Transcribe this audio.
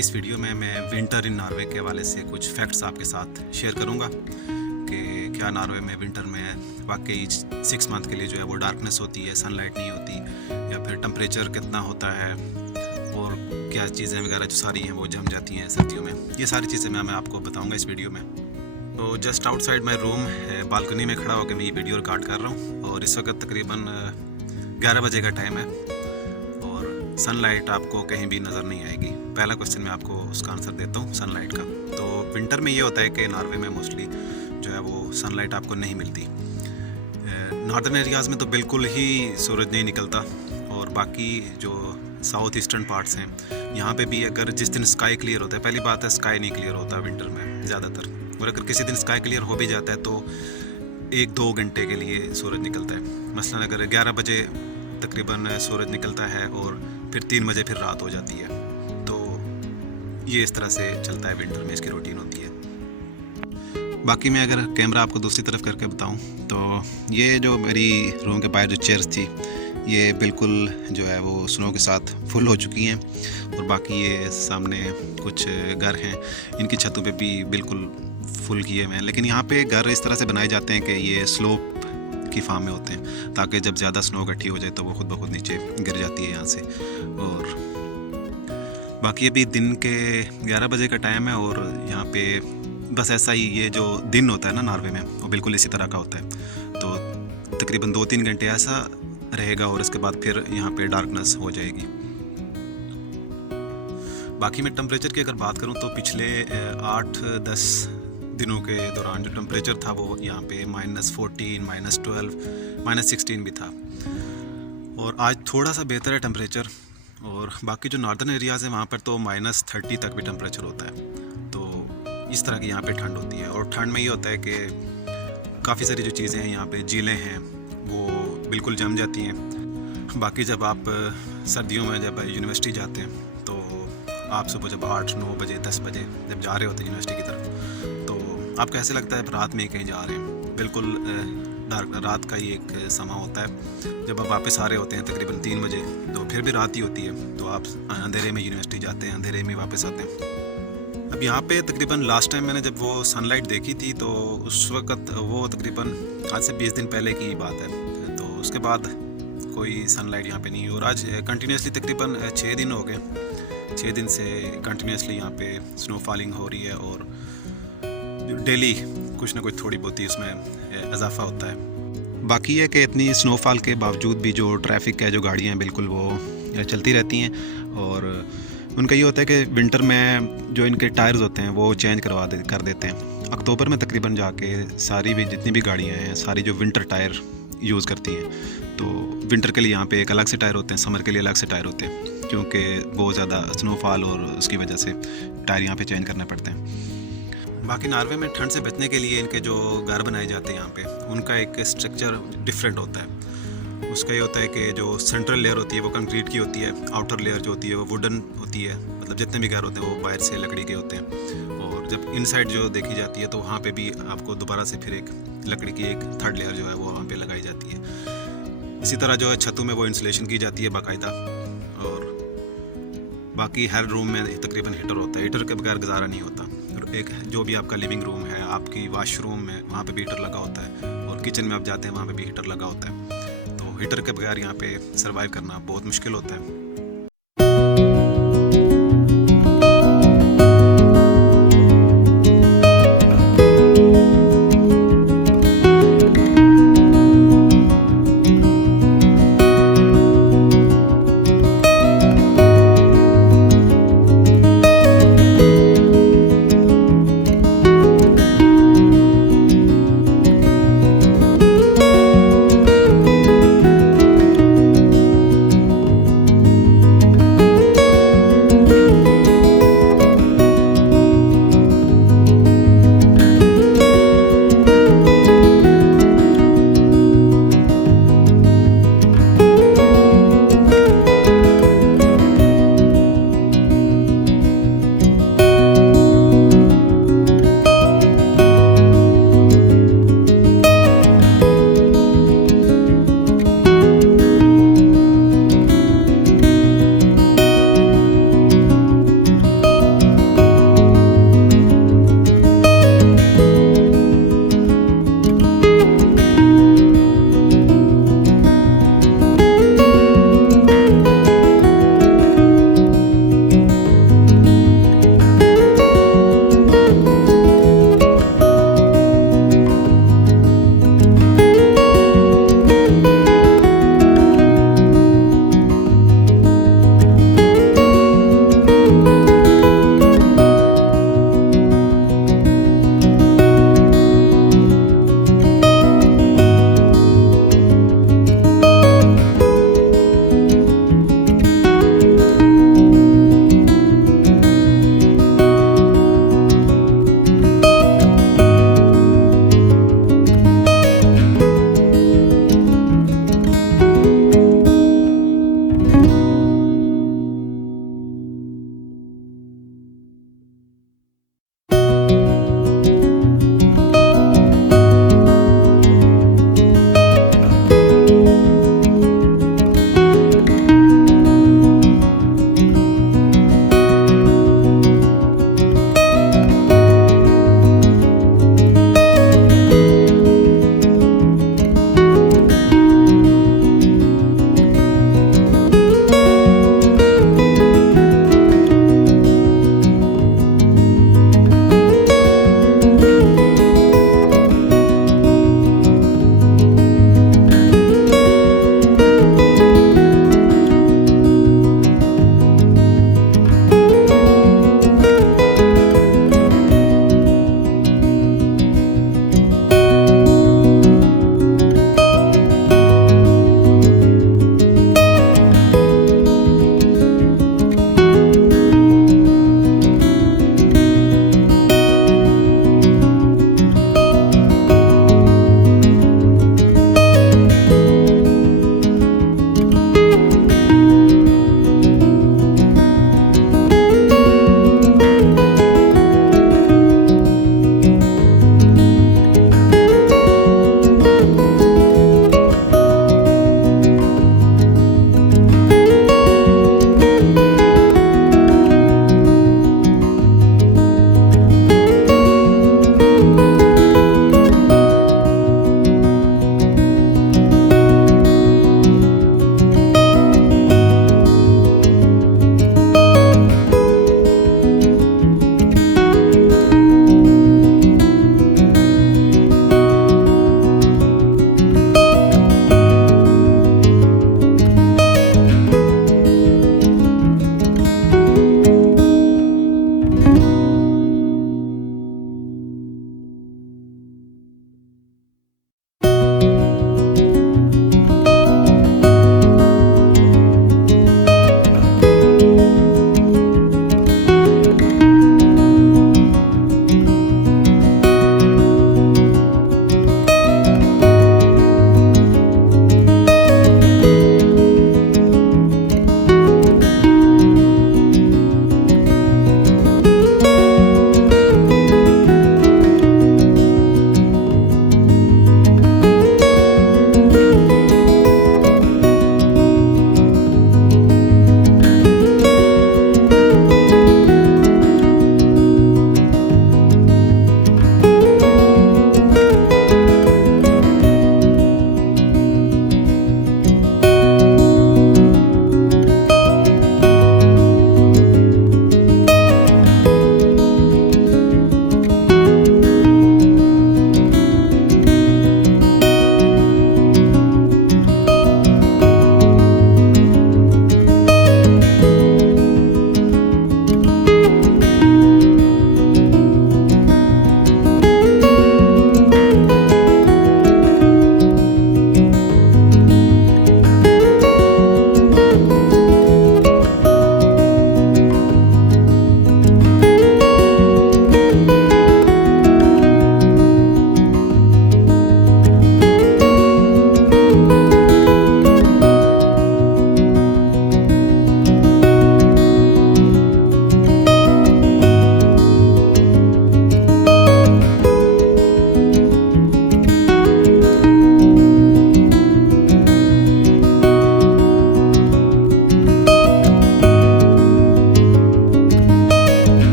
की इस वीडियो में मैं विंटर इन नॉर्वे के हवाले से कुछ फैक्ट्स आपके साथ शेयर करूंगा कि क्या नॉर्वे में विंटर में वाकई 6 मंथ के लिए जो है वो डार्कनेस होती है, सनलाइट नहीं होती, या फिर टेम्परेचर कितना होता है और क्या चीज़ें वगैरह जो सारी हैं वो जम जाती हैं सर्दियों में। ये सारी चीज़ें मैं आपको बताऊँगा इस वीडियो में। तो just outside my room balcony में खड़ा होकर मैं ये वीडियो रिकॉर्ड कर रहा हूँ और इस वक्त तकरीबन 11 बजे का टाइम है और सनलाइट आपको कहीं भी नज़र नहीं आएगी। पहला क्वेश्चन मैं आपको उसका आंसर देता हूँ सनलाइट का। तो विंटर में ये होता है कि नॉर्वे में मोस्टली जो है वो सनलाइट आपको नहीं मिलती। नॉर्दर्न एरियाज़ में तो बिल्कुल ही सूरज नहीं निकलता और बाकी जो साउथ ईस्टर्न पार्ट्स हैं यहाँ पे भी अगर जिस दिन स्काई क्लियर होता है, पहली बात है स्काई नहीं क्लियर होता विंटर में ज़्यादातर, और अगर किसी दिन स्काई क्लियर हो भी जाता है तो 1-2 घंटे के लिए सूरज निकलता है। मसलन अगर 11 बजे तकरीबन सूरज निकलता है और फिर 3 बजे फिर रात हो जाती है। तो ये इस तरह से चलता है विंटर में, इसकी रूटीन होती है। बाकी मैं अगर कैमरा आपको दूसरी तरफ करके बताऊं तो ये जो मेरी रूम के बाहर जो चेयर्स थी ये बिल्कुल जो है वो स्नो के साथ फुल हो चुकी हैं, और बाकी ये सामने कुछ घर हैं इनकी छतों पे भी बिल्कुल फुल किए हुए हैं। लेकिन यहाँ पे घर इस तरह से बनाए जाते हैं कि ये स्लोप की फार्म में होते हैं ताकि जब ज़्यादा स्नो इकट्ठी हो जाए तो वो खुद ब खुद नीचे गिर जाती है यहाँ से। और बाकी अभी दिन के 11 बजे का टाइम है और यहाँ पे बस ऐसा ही ये जो दिन होता है ना नॉर्वे में वो बिल्कुल इसी तरह का होता है। तो तकरीबन 2-3 घंटे ऐसा रहेगा और इसके बाद फिर यहाँ पे डार्कनेस हो जाएगी। बाकी मैं टेम्परेचर की अगर बात करूँ तो पिछले 8-10 दिनों के दौरान जो टेम्परेचर था वो यहाँ पे -14, -12, -16 भी था, और आज थोड़ा सा बेहतर है टेम्परेचर। और बाकी जो नॉर्दर्न एरियाज़ हैं वहाँ पर तो -30 तक भी टेम्परेचर होता है। तो इस तरह की यहाँ पे ठंड होती है, और ठंड में ये होता है कि काफ़ी सारी जो चीज़ें हैं यहाँ पे झीलें हैं वो बिल्कुल जम जाती हैं। बाकी जब आप सर्दियों में जब यूनिवर्सिटी जाते हैं तो आप सुबह जब 8-9 बजे 10 बजे जब जा रहे होते हैं यूनिवर्सिटी की तरफ तो आपको ऐसे लगता है रात में ही कहीं जा रहे हैं। बिल्कुल रात का ही एक समा होता है। जब आप वापस आ रहे होते हैं तकरीबन 3 बजे तो फिर भी रात ही होती है, तो आप अंधेरे में यूनिवर्सिटी जाते हैं, अंधेरे में वापस आते हैं। अब यहाँ पे तकरीबन लास्ट टाइम मैंने जब वो सनलाइट देखी थी तो उस वक़्त वो तकरीबन आज से 20 दिन पहले की बात है। तो उसके बाद कोई सनलाइट यहाँ पे नहीं है, और आज कंटिन्यूसली तकरीबन 6 दिन हो गए। 6 दिन से कंटिन्यूसली यहाँ पे स्नो फॉलिंग हो रही है और डेली कुछ ना कुछ थोड़ी बहुत ही उसमें इजाफा होता है। बाकी है कि इतनी स्नोफॉल के बावजूद भी जो ट्रैफिक है, जो गाड़ियाँ हैं बिल्कुल वो चलती रहती हैं, और उनका ये होता है कि विंटर में जो इनके टायर्स होते हैं वो चेंज कर देते हैं। अक्टूबर में तकरीबन जाके सारी भी जितनी भी गाड़ियाँ हैं सारी जो विंटर टायर यूज़ करती हैं, तो विंटर के लिए यहाँ पे एक अलग से टायर होते हैं, समर के लिए अलग से टायर होते हैं, क्योंकि बहुत ज़्यादा स्नोफॉल और उसकी वजह से टायर यहाँ पे चेंज करने पड़ते हैं। बाकी नॉर्वे में ठंड से बचने के लिए इनके जो घर बनाए जाते हैं यहाँ पे उनका एक स्ट्रक्चर डिफरेंट होता है। उसका ये होता है कि जो सेंट्रल लेयर होती है वो कंक्रीट की होती है, आउटर लेयर जो होती है वो वुडन होती है, मतलब जितने भी घर होते हैं वो बाहर से लकड़ी के होते हैं, और जब इनसाइड जो देखी जाती है तो वहाँ पे भी आपको दोबारा से फिर एक लकड़ी की एक थर्ड लेयर जो है वो वहाँ पे लगाई जाती है। इसी तरह जो है छतों में वो इंसुलेशन की जाती है बाकायदा, और बाकी हर रूम में तकरीबन हीटर होता है, हीटर के बगैर गुजारा नहीं होता। और एक जो भी आपका लिविंग रूम है, आपकी वाशरूम में वहाँ पे भी हीटर लगा होता है, और किचन में आप जाते हैं वहाँ पे भी हीटर लगा होता है। तो हीटर के बगैर यहाँ पे सर्वाइव करना बहुत मुश्किल होता है।